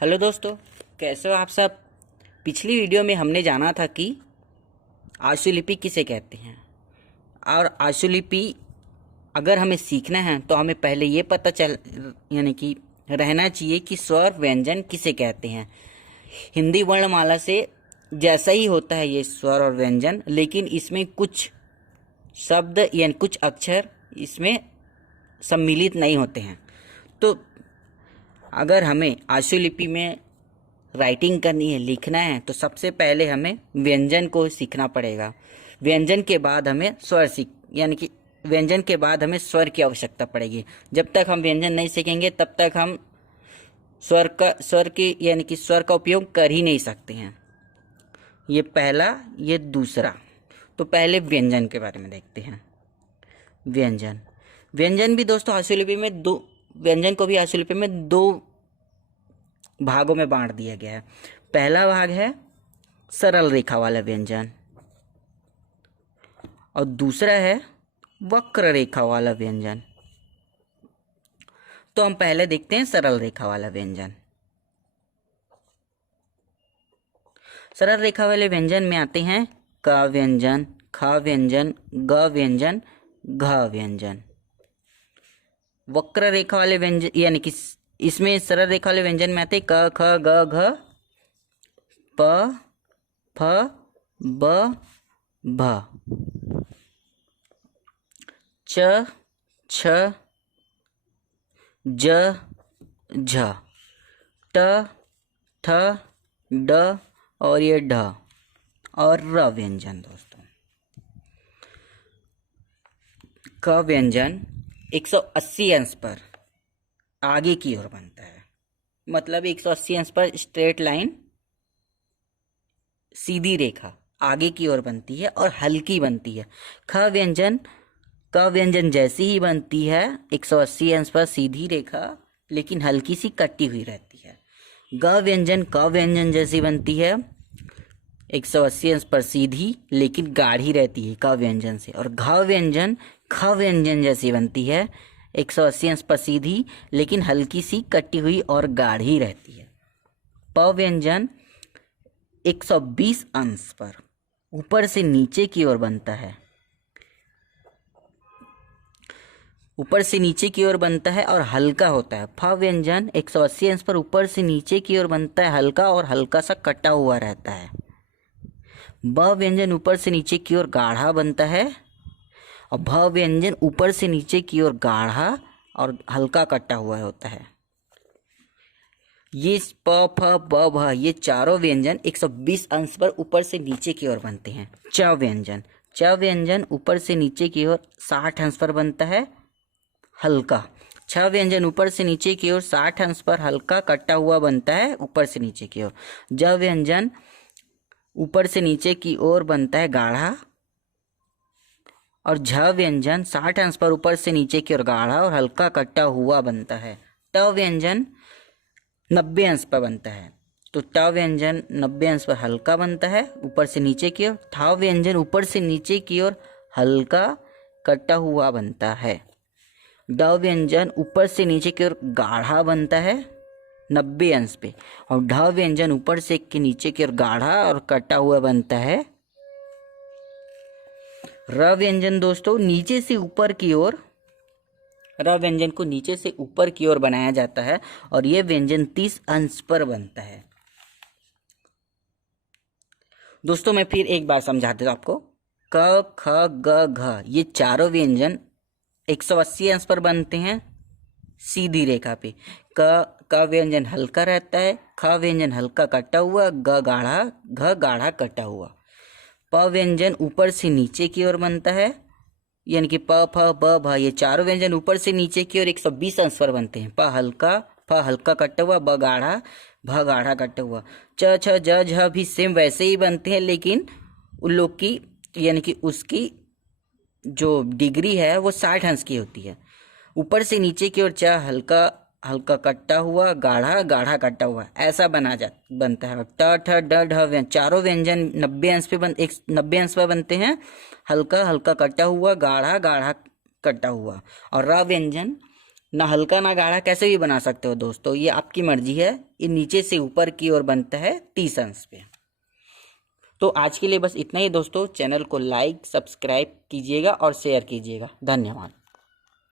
Hello दोस्तों, कैसे हो आप सब। पिछली वीडियो में हमने जाना था कि आशुलिपि किसे कहते हैं और आशुलिपि अगर हमें सीखना है तो हमें पहले ये पता चल यानी कि रहना चाहिए कि स्वर व्यंजन किसे कहते हैं। हिंदी वर्णमाला से जैसा ही होता है ये स्वर और व्यंजन, लेकिन इसमें कुछ शब्द यानी कुछ अक्षर इसमें सम्मिलित नहीं होते हैं। तो अगर हमें आशुलिपि में राइटिंग करनी है, लिखना है, तो सबसे पहले हमें व्यंजन को सीखना पड़ेगा। व्यंजन के बाद हमें स्वर यानी कि व्यंजन के बाद हमें स्वर की आवश्यकता पड़ेगी। जब तक हम व्यंजन नहीं सीखेंगे तब तक हम स्वर का उपयोग कर ही नहीं सकते हैं। ये पहला, ये दूसरा। तो पहले व्यंजन के बारे में देखते हैं। व्यंजन व्यंजन भी दोस्तों आशुलिपि में दो व्यंजन को भी आशुलिपि में दो भागों में बांट दिया गया है। पहला भाग है सरल रेखा वाला व्यंजन और दूसरा है वक्र रेखा वाला व्यंजन। तो हम पहले देखते हैं सरल रेखा वाला व्यंजन। सरल रेखा वाले व्यंजन में आते हैं क व्यंजन, ख व्यंजन, ग व्यंजन, घ व्यंजन। वक्र रेखा वाले व्यंजन यानी कि इसमें सरल रेखा वाले व्यंजन में आते क, ख, ग, घ, प, फ, ब, भ, च, छ, ज, झ, ट, ठ, ड और ये ढ और र व्यंजन। दोस्तों क व्यंजन 180 अंश पर आगे की ओर बनता है, मतलब 180 अंश पर स्ट्रेट लाइन, सीधी रेखा आगे की ओर बनती है और हल्की बनती है। ख व्यंजन क व्यंजन जैसी ही बनती है, 180 अंश पर सीधी रेखा लेकिन हल्की सी कटी हुई रहती है। ग व्यंजन क व्यंजन जैसी बनती है, 180 अंश पर सीधी लेकिन गाढ़ी रहती है क व्यंजन से। और घ व्यंजन ख व्यंजन जैसी बनती है, 180 अंश पर सीधी लेकिन हल्की सी कटी हुई और गाढ़ी रहती है। प व्यंजन 120 अंश पर ऊपर से नीचे की ओर बनता है, ऊपर से नीचे की ओर बनता है और हल्का होता है। फ व्यंजन 180 अंश पर ऊपर से नीचे की ओर बनता है, हल्का और हल्का सा कटा हुआ रहता है। ब व्यंजन ऊपर से नीचे की ओर गाढ़ा बनता है और भ व्यंजन ऊपर से नीचे की ओर गाढ़ा और हल्का कटा हुआ होता है। ये प, फ, ब, भ ये चारों व्यंजन 120 अंश पर ऊपर से नीचे की ओर बनते हैं। च व्यंजन ऊपर से नीचे की ओर 60 अंश पर बनता है, हल्का। छ व्यंजन ऊपर से नीचे की ओर 60 अंश पर हल्का कटा हुआ बनता है, ऊपर से नीचे की ओर। ज व्यंजन ऊपर से नीचे की ओर बनता है गाढ़ा और झ व्यंजन 60 अंश पर ऊपर से नीचे की ओर गाढ़ा और हल्का कटा हुआ बनता है। ट व्यंजन 90 अंश पर बनता है, तो ट व्यंजन 90 अंश पर हल्का बनता है ऊपर से नीचे की ओर। थ व्यंजन ऊपर से नीचे की ओर हल्का कटा हुआ बनता है। ड व्यंजन ऊपर से नीचे की ओर गाढ़ा बनता है 90 अंश पे, और ढ व्यंजन ऊपर से के नीचे की ओर गाढ़ा और कटा हुआ बनता है। र व्यंजन दोस्तों नीचे से ऊपर की ओर, र व्यंजन को नीचे से ऊपर की ओर बनाया जाता है और यह व्यंजन 30 अंश पर बनता है। दोस्तों मैं फिर एक बार समझा देता हूं आपको। क, ख, ग, घ ये चारों व्यंजन 180 अंश पर बनते हैं सीधी रेखा पे। क व्यंजन हल्का रहता है, ख व्यंजन हल्का कटा हुआ, ग गाढ़ा, घ गाढ़ा कटा हुआ। प व्यंजन ऊपर से नीचे की ओर बनता है, यानी कि प, फ, ब, भ ये चारों व्यंजन ऊपर से नीचे की ओर 120 अंश पर बनते हैं। फ हल्का कटा हुआ, ब गाढ़ा, भ गाढ़ा कटा हुआ। च, छ, ज, झ भी सेम वैसे ही बनते हैं, लेकिन उन लोग की यानी कि उसकी जो डिग्री है वो 60 अंश की होती है। ऊपर से नीचे की ओर च हल्का हल्का कटा हुआ, गाढ़ा गाढ़ा कटा हुआ, ऐसा बनता है। ट, ठ, ड, ढ चारों व्यंजन 90 अंश पे 90 अंश पर बनते हैं, हल्का हल्का कटा हुआ, गाढ़ा गाढ़ा कटा हुआ। और र व्यंजन ना हल्का ना गाढ़ा, कैसे भी बना सकते हो दोस्तों, ये आपकी मर्जी है। ये नीचे से ऊपर की ओर बनता है 30 अंश पे। तो आज के लिए बस इतना ही दोस्तों। चैनल को लाइक सब्सक्राइब कीजिएगा और शेयर कीजिएगा। धन्यवाद।